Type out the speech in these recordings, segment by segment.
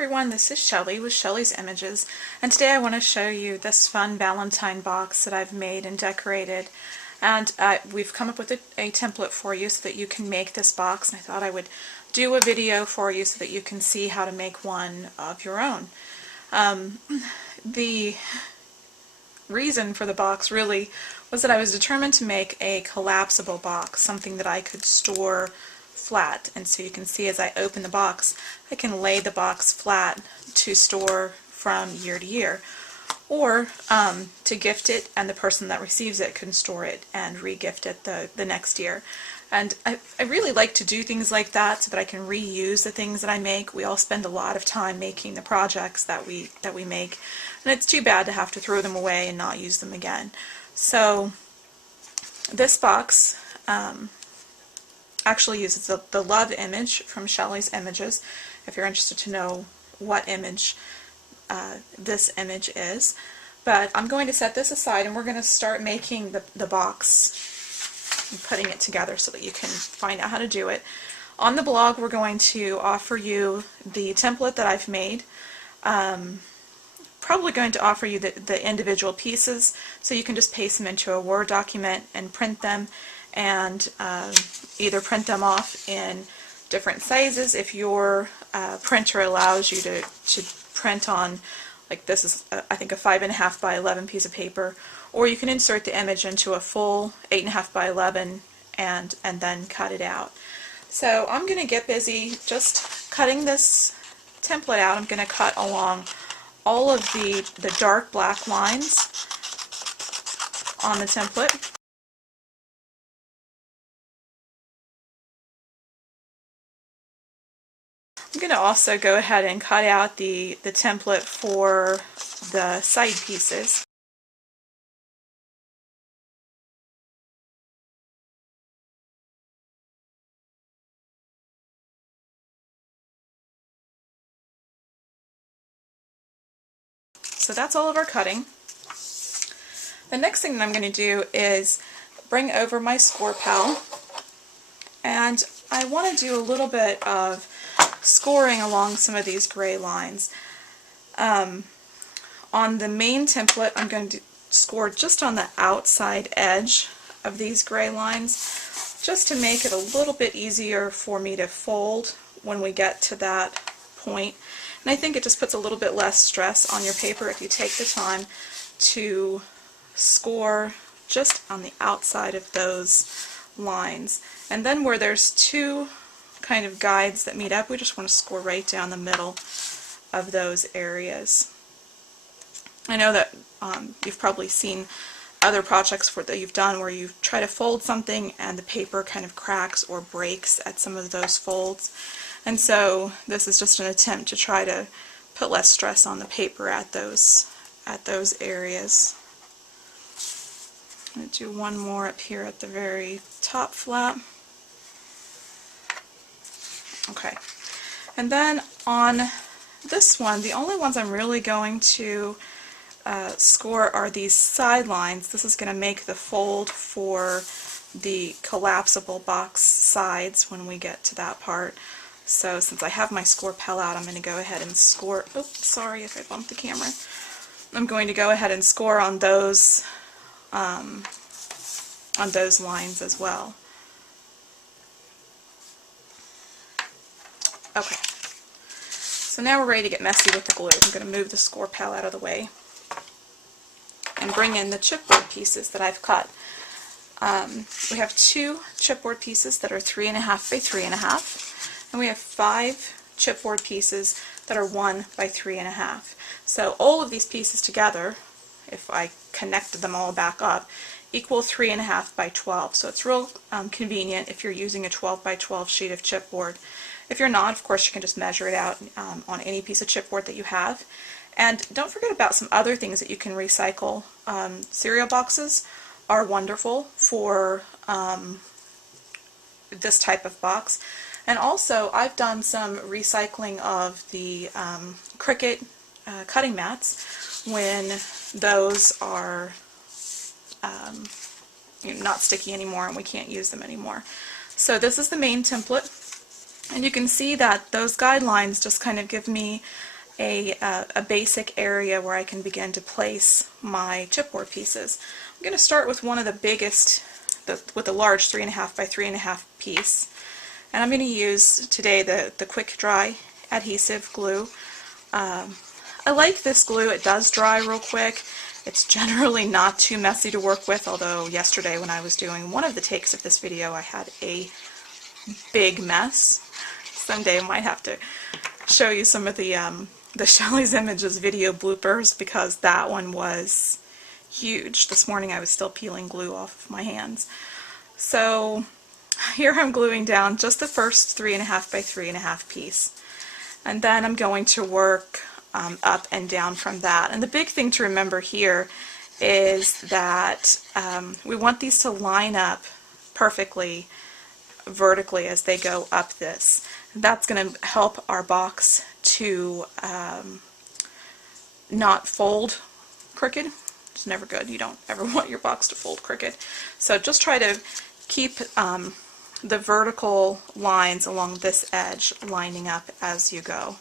everyone, this is Shelly with Shelly's Images, and today I want to show you this fun Valentine box that I've made and decorated. And we've come up with a template for you so that you can make this box, and I thought I would do a video for you so that you can see how to make one of your own. The reason for the box really was that I was determined to make a collapsible box, something that I could store flat. And so you can see as I open the box, I can lay the box flat to store from year to year, or to gift it, and the person that receives it can store it and re-gift it the next year. And I really like to do things like that so that I can reuse the things that I make. We all spend a lot of time making the projects that we make, and it's too bad to have to throw them away and not use them again. So this box actually uses the love image from Shelly's Images, if you're interested to know what image this image is. But I'm going to set this aside and we're going to start making the box and putting it together so that you can find out how to do it. On the blog we're going to offer you the template that I've made. Probably going to offer you the individual pieces so you can just paste them into a Word document and print them, and either print them off in different sizes if your printer allows you to print on, like this is I think a 5.5 by 11 piece of paper, or you can insert the image into a full 8.5 by 11 and then cut it out. So I'm going to get busy just cutting this template out. I'm going to cut along all of the dark black lines on the template. I'm going to also go ahead and cut out the template for the side pieces. So that's all of our cutting. The next thing that I'm going to do is bring over my score pal, and I want to do a little bit of scoring along some of these gray lines. On the main template I'm going to score just on the outside edge of these gray lines, just to make it a little bit easier for me to fold when we get to that point. And I think it just puts a little bit less stress on your paper if you take the time to score just on the outside of those lines. And then where there's two kind of guides that meet up, we just want to score right down the middle of those areas. I know that you've probably seen other projects that you've done where you try to fold something and the paper kind of cracks or breaks at some of those folds. And so this is just an attempt to try to put less stress on the paper at those areas. I'm going to do one more up here at the very top flap. Okay, and then on this one, the only ones I'm really going to score are these side lines. This is going to make the fold for the collapsible box sides when we get to that part. So since I have my score pal out, I'm going to go ahead and score. Oops, sorry if I bumped the camera. I'm going to go ahead and score on those lines as well. Okay, so now we're ready to get messy with the glue. I'm going to move the score pal out of the way and bring in the chipboard pieces that I've cut. We have two chipboard pieces that are 3.5 by 3.5. And we have 5 chipboard pieces that are 1 by 3.5. So all of these pieces together, if I connected them all back up, equal 3.5 by 12. So it's real convenient if you're using a 12 by 12 sheet of chipboard. If you're not, of course, you can just measure it out on any piece of chipboard that you have. And don't forget about some other things that you can recycle. Cereal boxes are wonderful for this type of box. And also, I've done some recycling of the Cricut cutting mats when those are not sticky anymore and we can't use them anymore. So this is the main template, and you can see that those guidelines just kind of give me a basic area where I can begin to place my chipboard pieces. I'm going to start with one of the biggest, with the large 3.5 by 3.5 piece, and I'm going to use today the quick dry adhesive glue. I like this glue. It does dry real quick. It's generally not too messy to work with, although yesterday when I was doing one of the takes of this video I had a big mess. Someday I might have to show you some of the Shelley's Images video bloopers, because that one was huge. This morning I was still peeling glue off of my hands. So here I'm gluing down just the first 3.5 by 3.5 piece, and then I'm going to work up and down from that. And the big thing to remember here is that we want these to line up perfectly vertically as they go up this. That's going to help our box to not fold crooked. It's never good. You don't ever want your box to fold crooked. So just try to keep the vertical lines along this edge lining up as you go.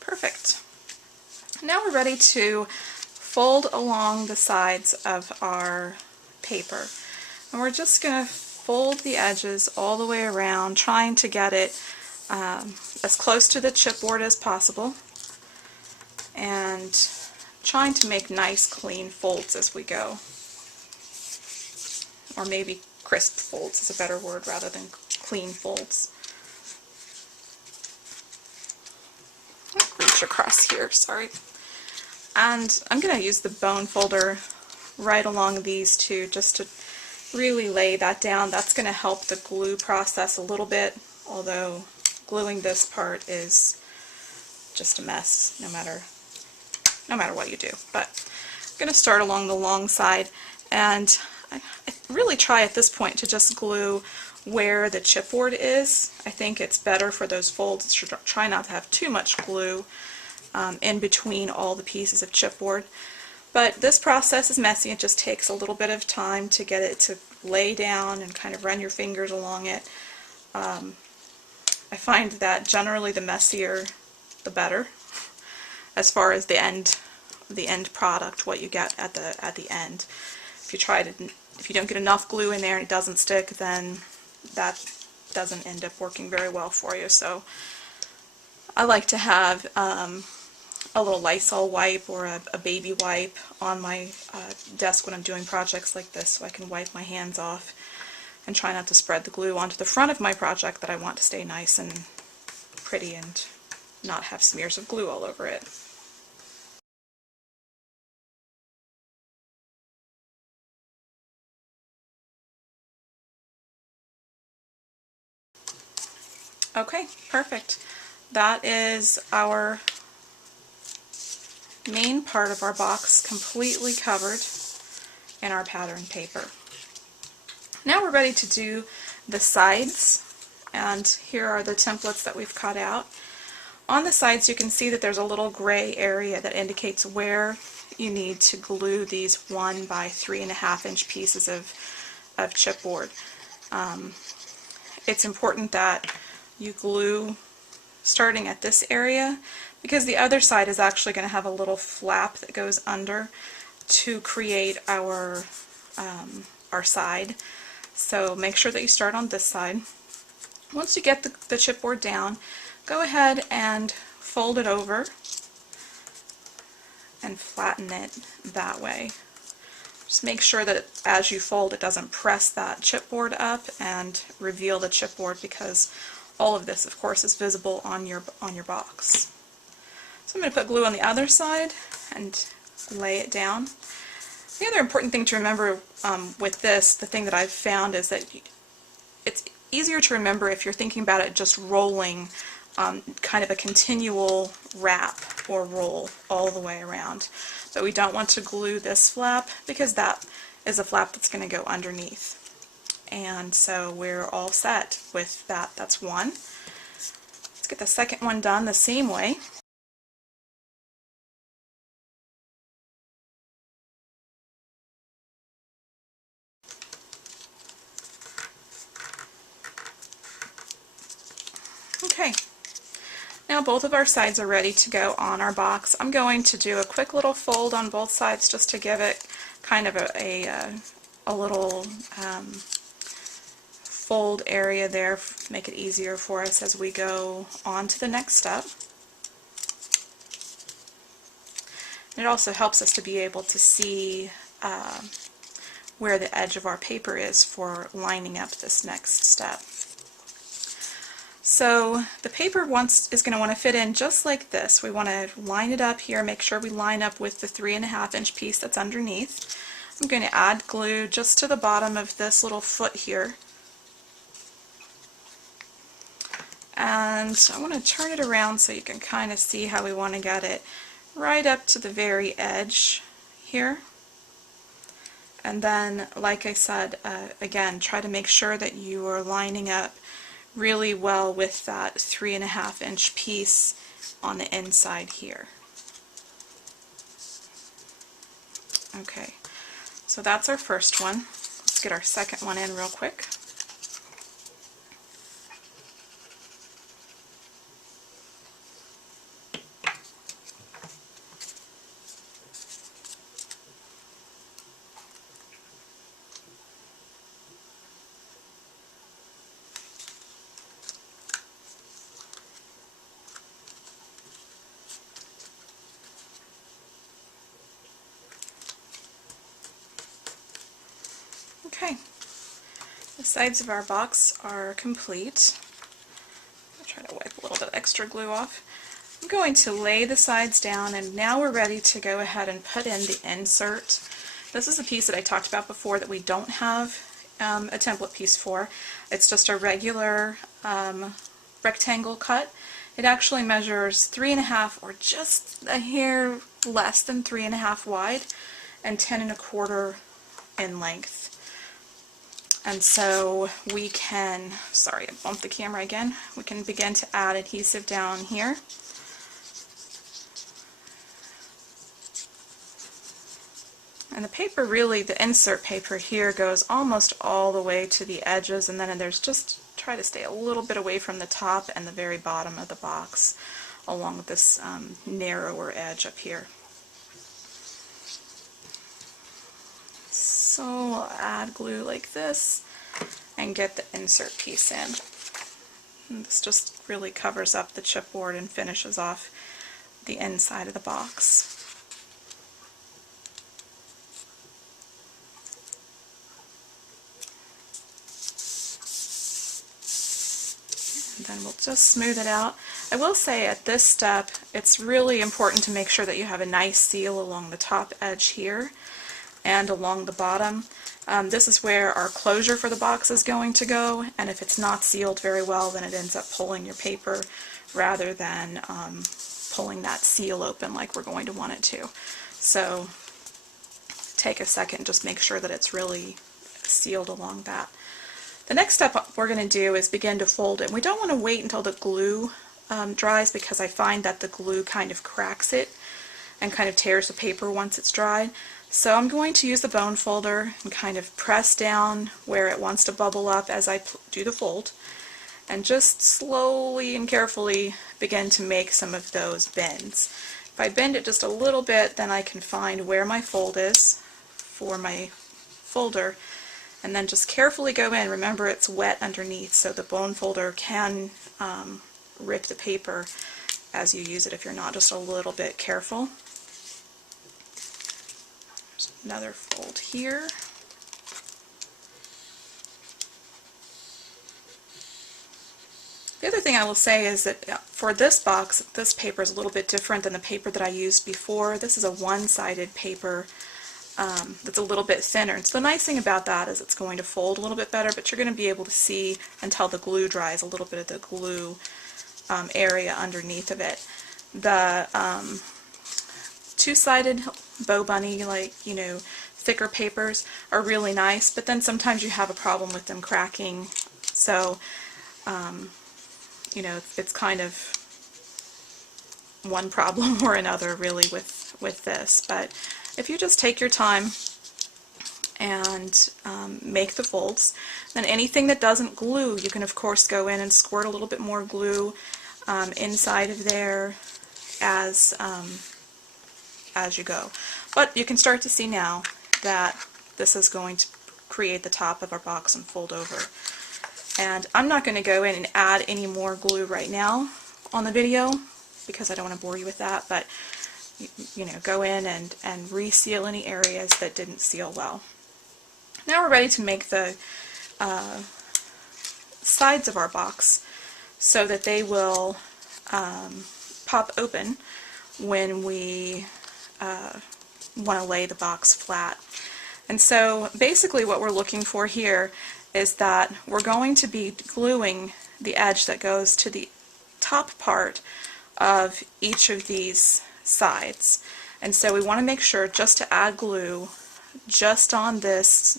Perfect. Now we're ready to fold along the sides of our paper. And we're just going to fold the edges all the way around, trying to get it as close to the chipboard as possible, and trying to make nice clean folds as we go. Or maybe crisp folds is a better word rather than clean folds. Reach across here, sorry. And I'm going to use the bone folder right along these two just to really lay that down. That's going to help the glue process a little bit, although gluing this part is just a mess no matter what you do. But I'm going to start along the long side, and I really try at this point to just glue where the chipboard is. I think it's better for those folds to try not to have too much glue in between all the pieces of chipboard. But this process is messy. It just takes a little bit of time to get it to lay down and kind of run your fingers along it. I find that generally the messier the better as far as the end product, what you get at the end. If you don't get enough glue in there and it doesn't stick, then that doesn't end up working very well for you. So I like to have a little Lysol wipe or a baby wipe on my desk when I'm doing projects like this, so I can wipe my hands off and try not to spread the glue onto the front of my project that I want to stay nice and pretty and not have smears of glue all over it. Okay, perfect. That is our main part of our box completely covered in our pattern paper. Now we're ready to do the sides, and here are the templates that we've cut out. On the sides you can see that there's a little gray area that indicates where you need to glue these 1 by 3.5 inch pieces of chipboard. It's important that you glue starting at this area, because the other side is actually going to have a little flap that goes under to create our side. So make sure that you start on this side. Once you get the chipboard down, go ahead and fold it over and flatten it that way. Just make sure that as you fold it doesn't press that chipboard up and reveal the chipboard, because all of this, of course, is visible on your box. So I'm going to put glue on the other side and lay it down. The other important thing to remember with this, the thing that I've found, is that it's easier to remember if you're thinking about it just rolling, kind of a continual wrap or roll all the way around. But we don't want to glue this flap, because that is a flap that's going to go underneath. And so we're all set with that. That's one. Let's get the second one done the same way. Okay, now both of our sides are ready to go on our box. I'm going to do a quick little fold on both sides just to give it kind of a little fold area there, make it easier for us as we go on to the next step. It also helps us to be able to see where the edge of our paper is for lining up this next step. So the paper is going to want to fit in just like this. We want to line it up here, make sure we line up with the 3.5 inch piece that's underneath. I'm going to add glue just to the bottom of this little foot here. And I want to turn it around so you can kind of see how we want to get it right up to the very edge here. And then, like I said, again, try to make sure that you are lining up really well with that 3.5 inch piece on the inside here. Okay, so that's our first one. Let's get our second one in real quick. Okay, the sides of our box are complete. I'll try to wipe a little bit extra glue off. I'm going to lay the sides down, and now we're ready to go ahead and put in the insert. This is a piece that I talked about before that we don't have a template piece for. It's just a regular rectangle cut. It actually measures 3.5 or just a hair less than 3.5 wide and 10.25 in length. And so we can, sorry, I bumped the camera again, we can begin to add adhesive down here. And the paper really, the insert paper here goes almost all the way to the edges, and then there's just, try to stay a little bit away from the top and the very bottom of the box along with this narrower edge up here. So I'll add glue like this and get the insert piece in. And this just really covers up the chipboard and finishes off the inside of the box. And then we'll just smooth it out. I will say at this step it's really important to make sure that you have a nice seal along the top edge here and along the bottom. This is where our closure for the box is going to go, and if it's not sealed very well, then it ends up pulling your paper rather than pulling that seal open like we're going to want it to. So take a second, just make sure that it's really sealed along that. The next step we're going to do is begin to fold it. We don't want to wait until the glue dries, because I find that the glue kind of cracks it and kind of tears the paper once it's dried. So I'm going to use the bone folder and kind of press down where it wants to bubble up as I do the fold, and just slowly and carefully begin to make some of those bends. If I bend it just a little bit, then I can find where my fold is for my folder, and then just carefully go in. Remember, it's wet underneath, so the bone folder can rip the paper as you use it if you're not just a little bit careful. There's another fold here. The other thing I will say is that for this box, this paper is a little bit different than the paper that I used before. This is a one-sided paper that's a little bit thinner. And so the nice thing about that is it's going to fold a little bit better, but you're going to be able to see until the glue dries a little bit of the glue area underneath of it. The two-sided bow bunny, like, you know, thicker papers are really nice, but then sometimes you have a problem with them cracking. So you know, it's kind of one problem or another really with this. But if you just take your time and make the folds. Then anything that doesn't glue, you can of course go in and squirt a little bit more glue inside of there as you go. But you can start to see now that this is going to create the top of our box and fold over. And I'm not going to go in and add any more glue right now on the video because I don't want to bore you with that, but you know, go in and reseal any areas that didn't seal well. Now we're ready to make the sides of our box so that they will pop open when we want to lay the box flat. And so basically what we're looking for here is that we're going to be gluing the edge that goes to the top part of each of these sides. And so we want to make sure just to add glue just on this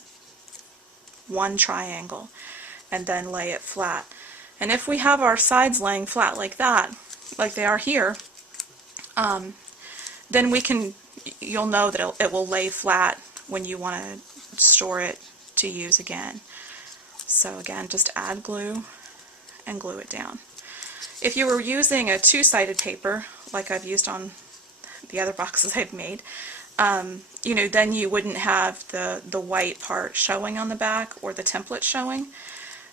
one triangle and then lay it flat. And if we have our sides laying flat like that, like they are here, then we can, you'll know that it will lay flat when you want to store it to use again. So again, just add glue and glue it down. If you were using a two-sided paper, like I've used on the other boxes I've made, you know, then you wouldn't have the white part showing on the back or the template showing.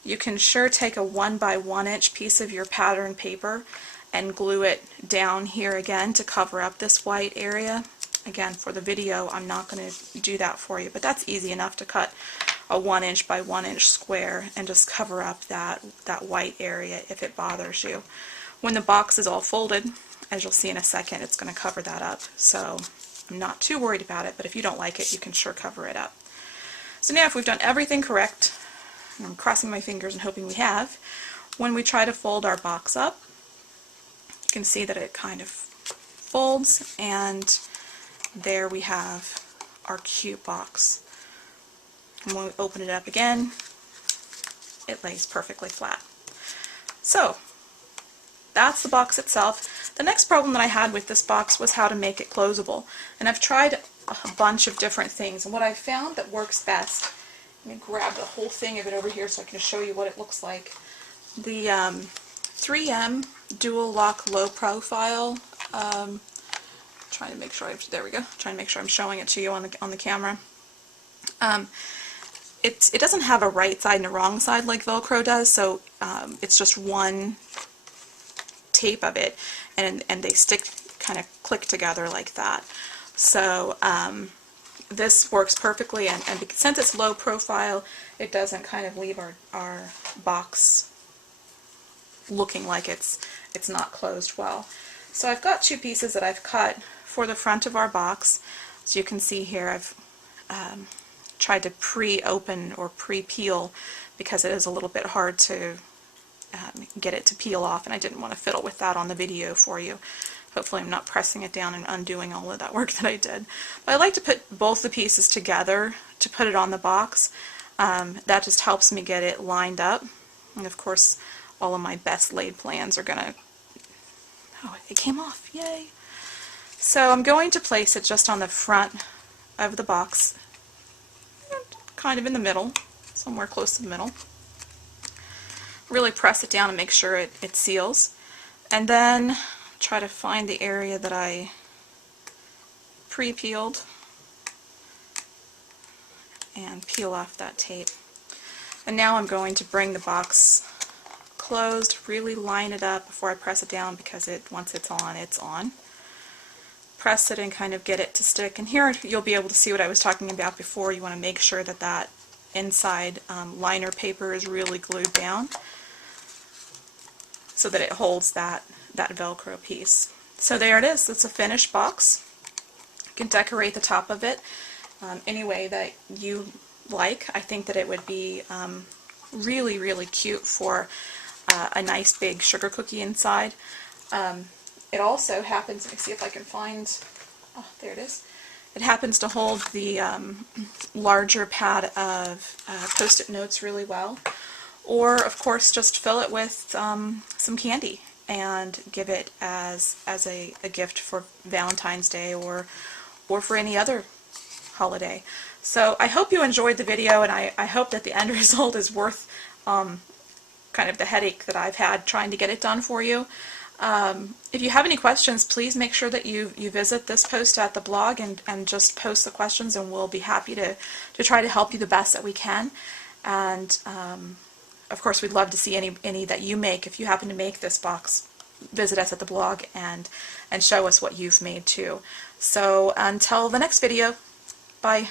You can sure take a 1 by 1 inch piece of your pattern paper and glue it down here again to cover up this white area. Again, for the video, I'm not going to do that for you, but that's easy enough to cut a 1 inch by 1 inch square and just cover up that white area if it bothers you. When the box is all folded, as you'll see in a second, it's going to cover that up. So I'm not too worried about it, but if you don't like it, you can sure cover it up. So now if we've done everything correct, and I'm crossing my fingers and hoping we have, when we try to fold our box up, you can see that it kind of folds, and there we have our cute box. And when we open it up again, it lays perfectly flat. So that's the box itself. The next problem that I had with this box was how to make it closable. And I've tried a bunch of different things, and what I found that works best, let me grab the whole thing of it over here so I can show you what it looks like. The 3M Dual Lock Low Profile, trying to make sure there we go, trying to make sure I'm showing it to you on the camera. It doesn't have a right side and a wrong side like Velcro does, so it's just one tape of it, and they stick, kind of click together like that. So this works perfectly, and since it's low profile, it doesn't kind of leave our box looking like it's not closed well. So I've got two pieces that I've cut for the front of our box. As you can see here, I've tried to pre-open or pre-peel because it is a little bit hard to get it to peel off, and I didn't want to fiddle with that on the video for you. Hopefully I'm not pressing it down and undoing all of that work that I did. But I like to put both the pieces together to put it on the box. That just helps me get it lined up. And of course, all of my best laid plans are gonna, oh, it came off, yay! So I'm going to place it just on the front of the box, kind of in the middle, somewhere close to the middle. Really press it down and make sure it seals. And then try to find the area that I pre-peeled and peel off that tape. And now I'm going to bring the box closed, really line it up before I press it down, because once it's on. Press it and kind of get it to stick. And here you'll be able to see what I was talking about before. You want to make sure that that inside liner paper is really glued down so that it holds that Velcro piece. So there it is. It's a finished box. You can decorate the top of it any way that you like. I think that it would be really, really cute for a nice big sugar cookie inside. It also happens, let me see if I can find, oh, there it is. It happens to hold the larger pad of Post-it notes really well. Or, of course, just fill it with some candy and give it as a gift for Valentine's Day or for any other holiday. So I hope you enjoyed the video, and I hope that the end result is worth kind of the headache that I've had trying to get it done for you. If you have any questions, please make sure that you visit this post at the blog and just post the questions, and we'll be happy to try to help you the best that we can. And of course, we'd love to see any that you make. If you happen to make this box, visit us at the blog and show us what you've made too. So until the next video, bye.